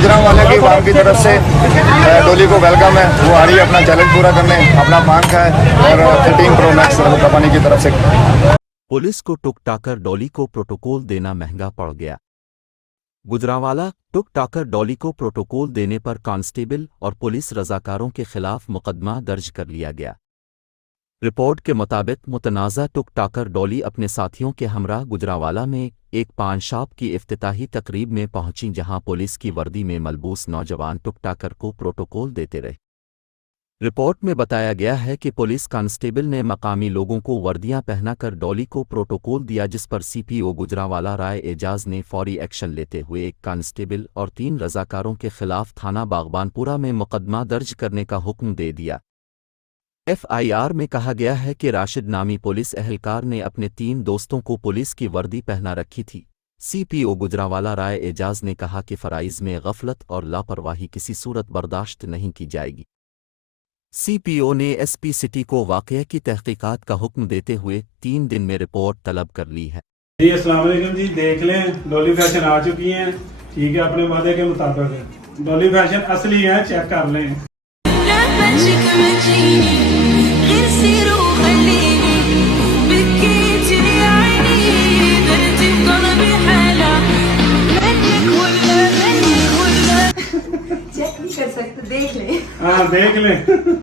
गुजरांवाला की फार्म की तरफ से डोली को वेलकम है। वो आ रही है अपना चैलेंज पूरा करने, अपना पान का है और 13 प्रो मैक्स कंपनी की तरफ से। पुलिस को टुक टाकर डॉली को प्रोटोकॉल देना महंगा पड़ गया। गुजरांवाला टुक टाकर डॉली को प्रोटोकॉल देने पर कांस्टेबल और पुलिस रजाकारों के खिलाफ मुकदमा दर्ज कर लिया गया। रिपोर्ट के मुताबिक मुतनाज़ा टुक टाकर डॉली अपने साथियों के हमरा गुजरांवाला में एक पान शॉप की इफ्तिताही तकरीब में पहुंची, जहां पुलिस की वर्दी में मलबूस नौजवान टुक टाकर को प्रोटोकॉल देते रहे। रिपोर्ट में बताया गया है कि पुलिस कांस्टेबल ने मकामी लोगों को वर्दियां पहनाकर डॉली को प्रोटोकॉल दिया, जिस पर सीपीओ गुजरांवाला राय एजाज ने फौरी एक्शन लेते हुए एक कांस्टेबल और 3 रजाकारों के खिलाफ थाना बागबानपुरा में मुकदमा दर्ज करने का हुक्म दे दिया। एफआईआर में कहा गया है कि राशिद नामी पुलिस एहलकार ने अपने 3 दोस्तों को पुलिस की वर्दी पहना रखी थी। सीपीओ गुजरांवाला राय एजाज ने कहा कि फराइज में गफलत और लापरवाही किसी सूरत बर्दाश्त नहीं की जाएगी। सीपीओ ने एसपी सिटी को वाक़ये की तहकीकात का हुक्म देते हुए 3 दिन में रिपोर्ट तलब कर ली है। जी अस्सलाम वालेकुम जी, देख लें डॉली फैशन आ चुकी हैं। ठीक है, अपने वादे के मुताबिक डॉली फैशन असली है, चेक कर लें। चेक नहीं कर सकते, देख लें। हाँ देख लें।